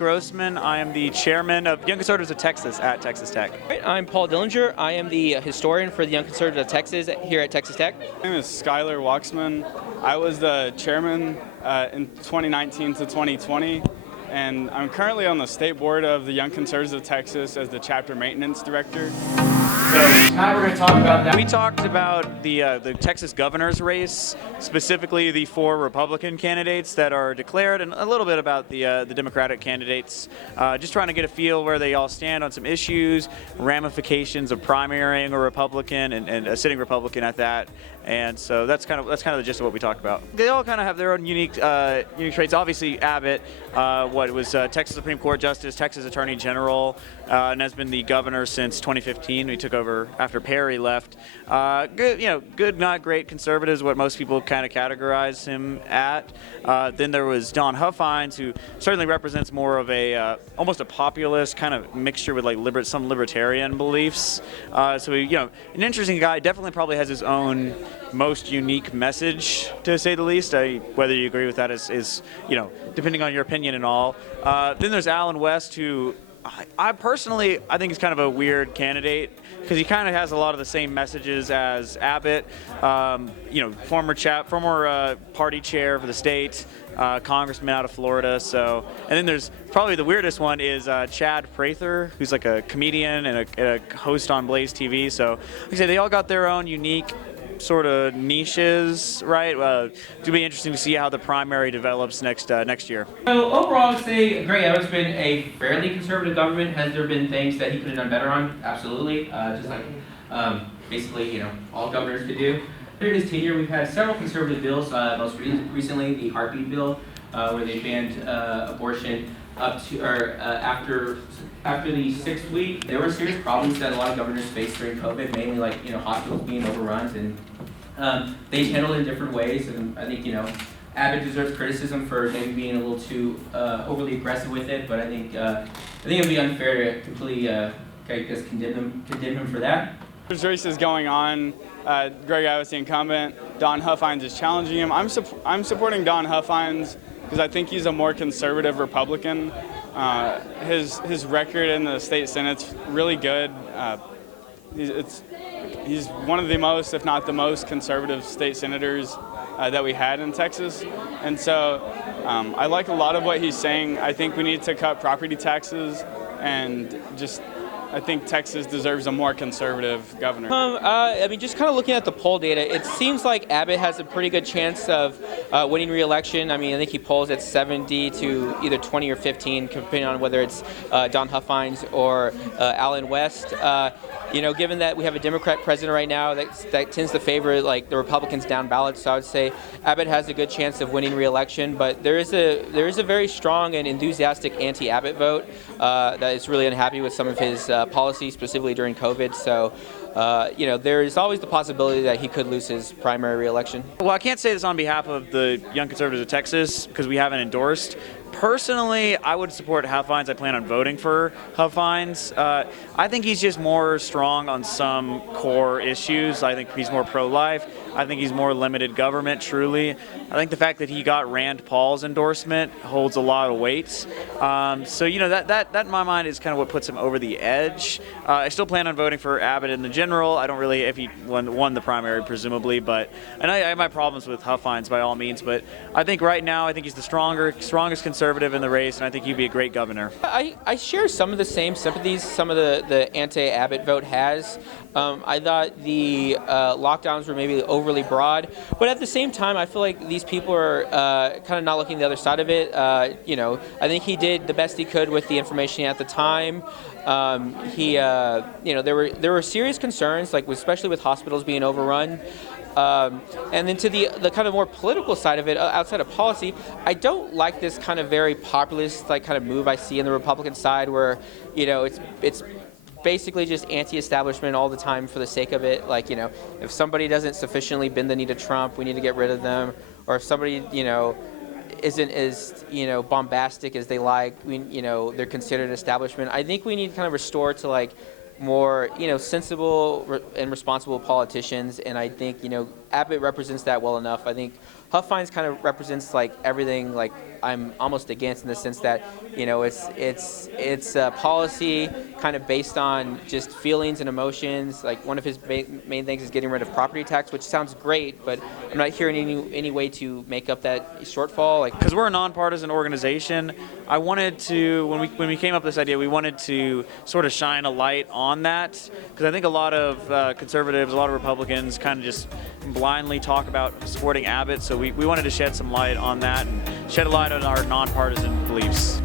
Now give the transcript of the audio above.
Grossman. I am the chairman of Young Conservatives of Texas at Texas Tech. I'm Paul Dillinger. I am the historian for the Young Conservatives of Texas here at Texas Tech. My name is Skylar Waxman. I was the chairman in 2019 to 2020, and I'm currently on the state board of the Young Conservatives of Texas as the chapter maintenance director. So now we're going to talk about that. We talked about the Texas governor's race, specifically the 4 Republican candidates that are declared, and a little bit about the Democratic candidates. Just trying to get a feel where they all stand on some issues, ramifications of primarying a Republican and a sitting Republican at that. And so that's kind of the gist of what we talked about. They all kind of have their own unique traits. Obviously, Abbott, Texas Supreme Court Justice, Texas Attorney General, and has been the governor since 2015. We took over after Perry left. Good, not great conservative is what most people kind of categorize him at. Then there was Don Huffines, who certainly represents more of a almost a populist kind of mixture with like some libertarian beliefs. So an interesting guy. Definitely probably has his own most unique message, to say the least. Whether you agree with that is depending on your opinion and all. Then there's Alan West, who I personally think he's kind of a weird candidate because he kind of has a lot of the same messages as Abbott. Former party chair for the state, congressman out of Florida. So, and then there's probably the weirdest one is Chad Prather, who's like a comedian and a host on Blaze TV. So, like I say, they all got their own unique sort of niches, right? It'll be interesting to see how the primary develops next year. So overall, I would say Greg Abbott's been a fairly conservative government. Has there been things that he could have done better on? Absolutely. Just like basically, all governors could do. During his tenure, we've had several conservative bills. Most recently, the heartbeat bill, where they banned abortion up to or after the 6th week. There were serious problems that a lot of governors faced during COVID, mainly like hospitals being overrun, and they handled it in different ways. And I think Abbott deserves criticism for maybe being a little too overly aggressive with it, but I think it'd be unfair to completely condemn him for that. There's races going on. Greg Abbott's the incumbent. Don Huffines is challenging him. I'm supporting Don Huffines because I think he's a more conservative Republican. His record in the state Senate's really good. He's one of the most, if not the most, conservative state senators that we had in Texas. And so I like a lot of what he's saying. I think we need to cut property taxes and I think Texas deserves a more conservative governor. Just kind of looking at the poll data, it seems like Abbott has a pretty good chance of winning re-election. I think he polls at 70 to either 20 or 15, depending on whether it's Don Huffines or Alan West. Given that we have a Democrat president right now, that tends to favor the Republicans down ballot. So I would say Abbott has a good chance of winning re-election, but there is a very strong and enthusiastic anti-Abbott vote that is really unhappy with some of his policies, specifically during COVID. So, there is always the possibility that he could lose his primary re-election. Well, I can't say this on behalf of the Young Conservatives of Texas because we haven't endorsed. Personally, I would support Huffines. I plan on voting for Huffines. I think he's just more strong on some core issues. I think he's more pro-life. I think he's more limited government, truly. I think the fact that he got Rand Paul's endorsement holds a lot of weight. That in my mind is kind of what puts him over the edge. I still plan on voting for Abbott in the general. I don't really, if he won the primary, presumably, and I have my problems with Huffines by all means, but I think right now, I think he's the strongest conservative in the race, and I think he'd be a great governor. I share some of the same sympathies some of the anti-Abbott vote has. I thought the lockdowns were maybe overly broad, but at the same time, I feel like these people are kind of not looking at the other side of it. I think he did the best he could with the information at the time. There were serious concerns, especially with hospitals being overrun. And then to the kind of more political side of it, outside of policy, I don't like this kind of very populist kind of move I see in the Republican side, where it's basically just anti-establishment all the time for the sake of it. If somebody doesn't sufficiently bend the knee to Trump, we need to get rid of them. Or if somebody isn't as bombastic as they like, they're considered establishment. I think we need to kind of restore to more sensible and responsible politicians, and I think Abbott represents that well enough. I think Huff Fines kind of represents like everything like I'm almost against, in the sense that, you know, it's a policy kind of based on just feelings and emotions. Like one of his main things is getting rid of property tax, which sounds great, but I'm not hearing any way to make up that shortfall. Like, because we're a nonpartisan organization, I wanted to, when we came up with this idea, we wanted to sort of shine a light on that, because I think a lot of conservatives, a lot of Republicans kind of just blindly talk about supporting Abbott, so we wanted to shed some light on that and shed a light on our nonpartisan beliefs.